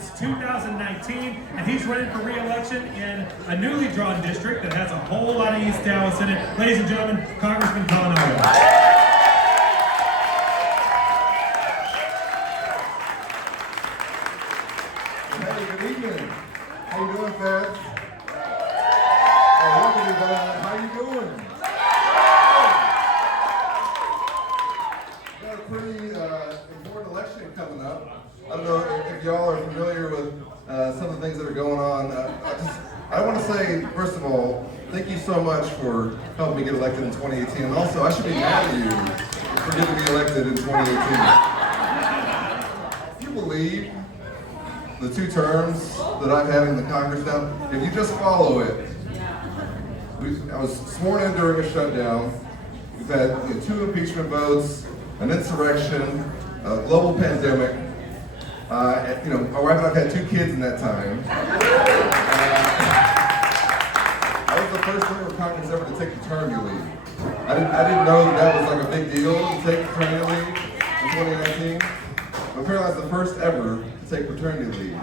since 2019, and he's running for re-election in a newly drawn district that has a whole lot of East Dallas in it. Ladies and gentlemen, Congressman Collin Allred. Hey, good evening. How you doing, Fats? Welcome to that. How you doing? We got a pretty important election coming up. I don't know if y'all are familiar with some of the things that are going on. I want to say, first of all, thank you so much for helping me get elected in 2018. And also, I should be mad at you for getting me elected in 2018. Do you believe the 2 terms that I've had in the Congress now? If you just follow it, I was sworn in during a shutdown. We've had 2 impeachment votes, an insurrection, a global pandemic. My wife and I've had 2 kids in that time. I was the first member of Congress ever to take paternity leave. I didn't know that was like a big deal to take paternity leave in 2019. But apparently I was the first ever to take paternity leave.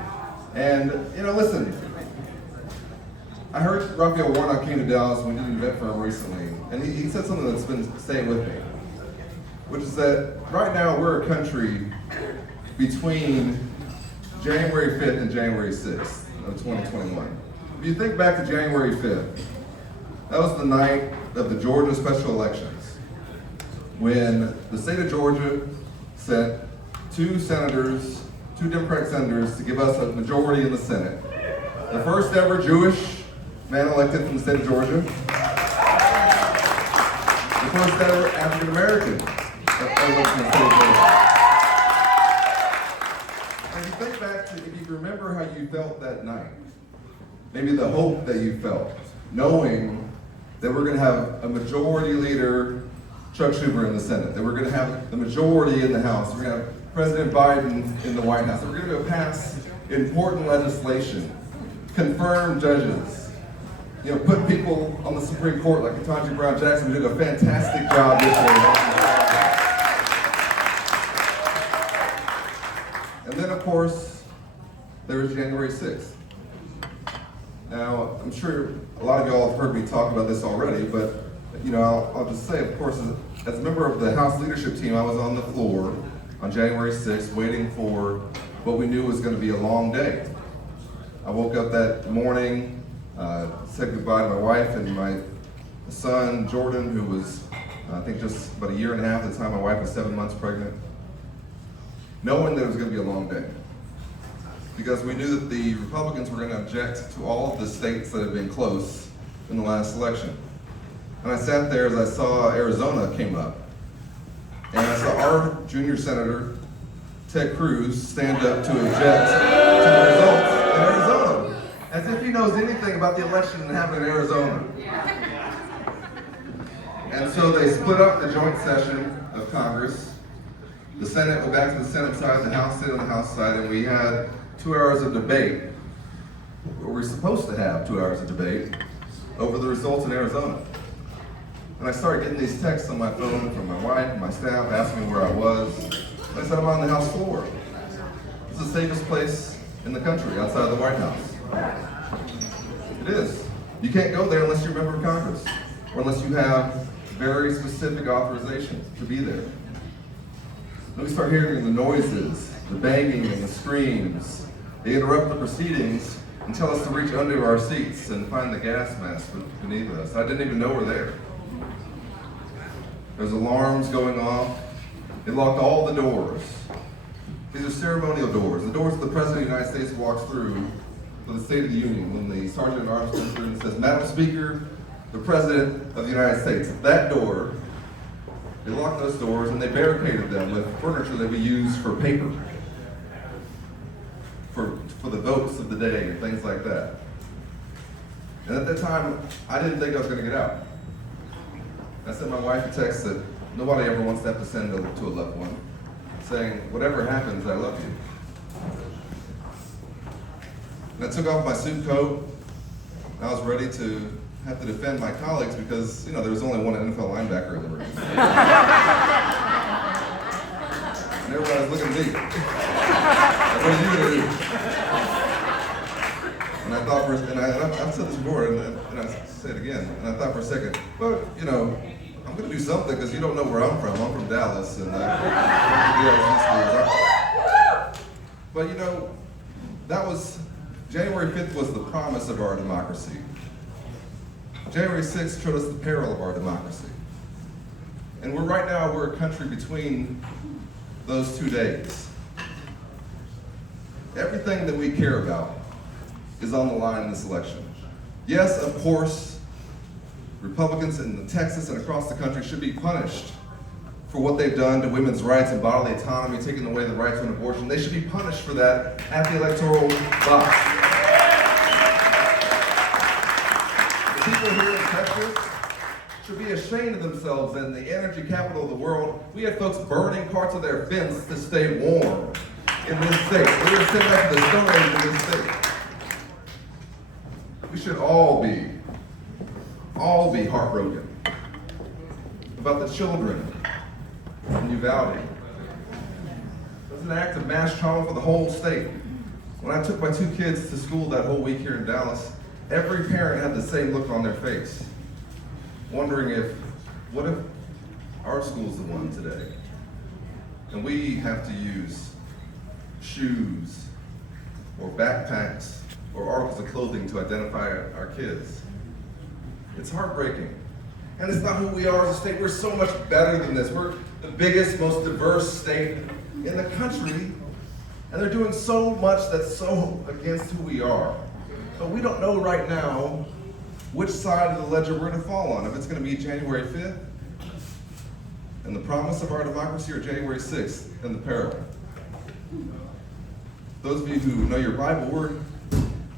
And, listen, I heard Raphael Warnock came to Dallas when he did an event for him recently, and he said something that's been staying with me, which is that right now we're a country between January 5th and January 6th of 2021. If you think back to January 5th, that was the night of the Georgia special elections, when the state of Georgia sent 2 Democratic senators to give us a majority in the Senate. The first ever Jewish man elected from the state of Georgia. The first ever African American elected from the state of Georgia. And if you think back to, if you remember how you felt that night, maybe the hope that you felt, knowing that we're going to have a majority leader, Chuck Schumer, in the Senate, that we're going to have the majority in the House, we're going to have President Biden in the White House, that we're going to pass important legislation, confirm judges, put people on the Supreme Court like Ketanji Brown Jackson, who did a fantastic job this year. And then, of course, there was January 6th. Now, I'm sure a lot of y'all have heard me talk about this already, but I'll just say, of course, as a member of the House leadership team, I was on the floor on January 6th waiting for what we knew was going to be a long day. I woke up that morning, said goodbye to my wife and my son, Jordan, who was, I think, just about a year and a half at the time. My wife was 7 months pregnant, knowing that it was going to be a long day. Because we knew that the Republicans were going to object to all of the states that had been close in the last election. And I sat there as I saw Arizona came up. And I saw our junior senator, Ted Cruz, stand up to object to the results in Arizona, as if he knows anything about the election that happened in Arizona. And so they split up the joint session of Congress. The Senate went back to the Senate side, the House stayed on the House side, and we had 2 hours of debate, or we're supposed to have 2 hours of debate, over the results in Arizona. And I started getting these texts on my phone from my wife and my staff asking me where I was. And I said, I'm on the House floor. It's the safest place in the country outside of the White House. It is. You can't go there unless you're a member of Congress, or unless you have very specific authorization to be there. Then we start hearing the noises, the banging and the screams. They interrupt the proceedings and tell us to reach under our seats and find the gas mask beneath us. I didn't even know we're there. There's alarms going off. They locked all the doors. These are ceremonial doors. The doors that the President of the United States walks through for the State of the Union when the Sergeant at Arms comes through and says, Madam Speaker, the President of the United States. That door, they locked those doors and they barricaded them with furniture that we use for paper, for the votes of the day and things like that. And at that time, I didn't think I was going to get out. I sent my wife a text that nobody ever wants to have to send to a loved one, saying, whatever happens, I love you. And I took off my suit coat, and I was ready to have to defend my colleagues because, there was only one NFL linebacker in the room. And everybody's looking at me. Like, what are you gonna do? And I thought I've said this before, and I say it again, and I thought for a second, well, you know, I'm gonna do something because you don't know where I'm from. I'm from Dallas, and but you know, that was, January 5th was the promise of our democracy. January 6th showed us the peril of our democracy. And right now, we're a country between those 2 days. Everything that we care about is on the line in this election. Yes, of course, Republicans in Texas and across the country should be punished for what they've done to women's rights and bodily autonomy, taking away the right to an abortion. They should be punished for that at the electoral box. The people here in Texas should be ashamed of themselves. In the energy capital of the world, we had folks burning parts of their fence to stay warm in this state. We were sent back to the Stone Age in this state. We should all be heartbroken about the children in Uvalde. It was an act of mass trauma for the whole state. When I took my 2 kids to school that whole week here in Dallas, every parent had the same look on their face, wondering what if our school's the one today? And we have to use shoes or backpacks or articles of clothing to identify our kids. It's heartbreaking. And it's not who we are as a state. We're so much better than this. We're the biggest, most diverse state in the country, and they're doing so much that's so against who we are. But we don't know right now which side of the ledger we're gonna fall on. If it's gonna be January 5th and the promise of our democracy, or January 6th and the peril. Those of you who know your Bible, we're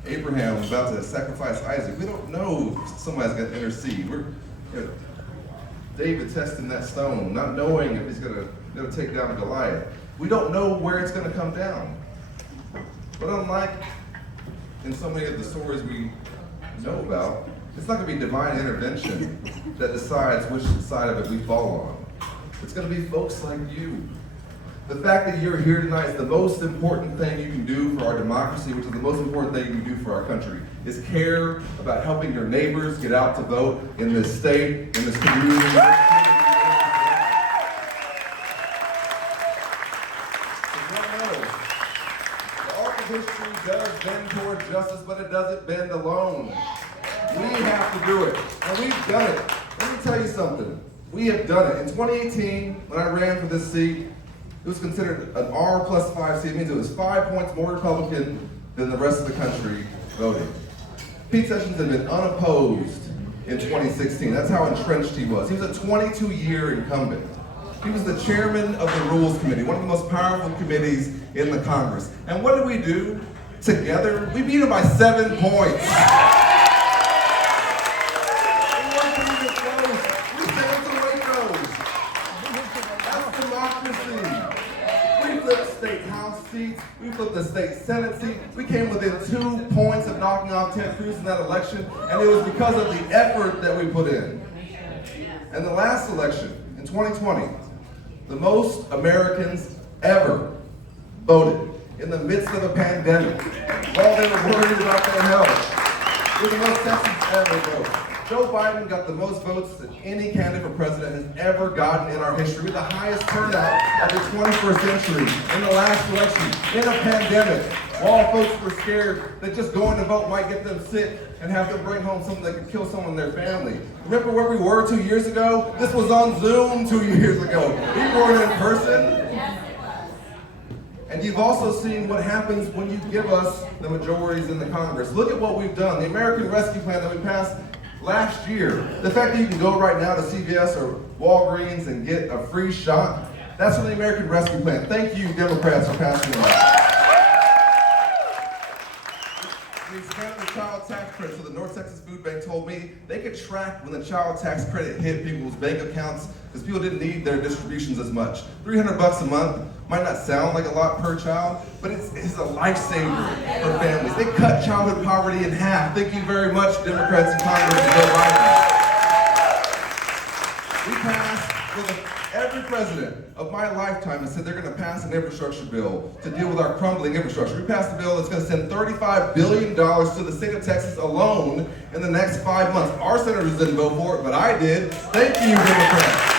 Abraham about to sacrifice Isaac. We don't know if somebody's gonna intercede. We're David testing that stone, not knowing if he's gonna take down Goliath. We don't know where it's gonna come down. But unlike in so many of the stories we know about, it's not gonna be divine intervention that decides which side of it we fall on. It's gonna be folks like you. The fact that you're here tonight is the most important thing you can do for our democracy, which is the most important thing you can do for our country, is care about helping your neighbors get out to vote in this state, in this community. The arc of history does bend toward justice, but it doesn't bend alone. We have to do it, and we've done it. Let me tell you something. We have done it. In 2018, when I ran for this seat, it was considered an R+5 seat. It means it was 5 points more Republican than the rest of the country voting. Pete Sessions had been unopposed in 2016. That's how entrenched he was. He was a 22-year incumbent. He was the chairman of the Rules Committee, one of the most powerful committees in the Congress. And what did we do together? We beat him by 7 points. State House seats, we flipped the state Senate seat. We came within 2 points of knocking off Ted Cruz in that election, and it was because of the effort that we put in. And the last election, in 2020, the most Americans ever voted in the midst of a pandemic while they were worried about their health. We're the most Texans ever vote. Joe Biden got the most votes that any candidate for president has ever gotten in our history. We're the highest turnout of the 21st century in the last election, in a pandemic, while folks were scared that just going to vote might get them sick and have them bring home something that could kill someone in their family. Remember where we were 2 years ago? This was on Zoom 2 years ago. We weren't in person. And you've also seen what happens when you give us the majorities in the Congress. Look at what we've done. The American Rescue Plan that we passed last year. The fact that you can go right now to CVS or Walgreens and get a free shot, that's from the American Rescue Plan. Thank you, Democrats, for passing that. We expanded the child tax credit. So the North Texas Food Bank told me they could track when the child tax credit hit people's bank accounts because people didn't need their distributions as much. $300 a month might not sound like a lot per child, but it's a lifesaver for families. They cut childhood poverty in half. Thank you very much, Democrats in Congress and Joe Biden. We passed, with every president of my lifetime has said they're going to pass an infrastructure bill to deal with our crumbling infrastructure. We passed a bill that's going to send $35 billion to the state of Texas alone in the next 5 months. Our senators didn't vote for it, but I did. Thank you, Democrats.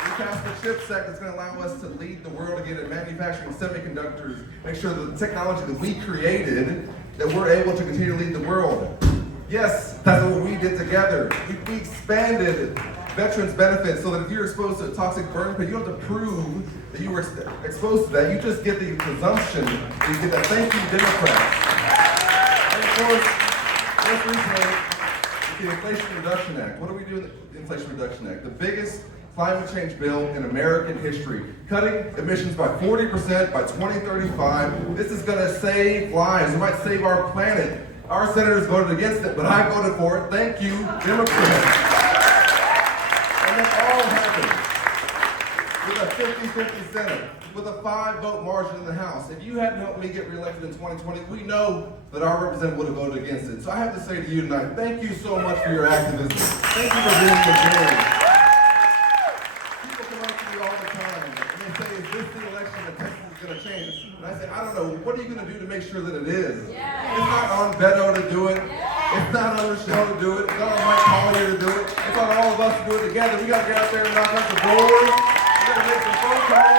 We passed the CHIPS Act that's going to allow us to lead the world again in manufacturing semiconductors, make sure that the technology that we created, that we're able to continue to lead the world. Yes, that's what we did together. We expanded veterans benefits so that if you're exposed to a toxic burn pit, you don't have to prove that you were exposed to that. You just get the presumption that you get that. Thank you, Democrats. And of course, just recently, with the Inflation Reduction Act. What do we do with the Inflation Reduction Act? The biggest climate change bill in American history. Cutting emissions by 40% by 2035. This is going to save lives. It might save our planet. Our senators voted against it, but I voted for it. Thank you, Democrats. And that all happened with a 50-50 Senate, with a 5-vote margin in the House. If you hadn't helped me get reelected in 2020, we know that our representative would have voted against it. So I have to say to you tonight, thank you so much for your activism. Thank you for being majority. People come up to me all the time and they say, is this the election that Texas is going to change? And I say, I don't know. What are you going to do to make sure that it is? It's not on Beto to do it. It's not on Rochelle to do it. It's not on Mike Collier to do it. It's on all of us to do it together. We got to get out there and knock on the doors. We got to make some phone calls.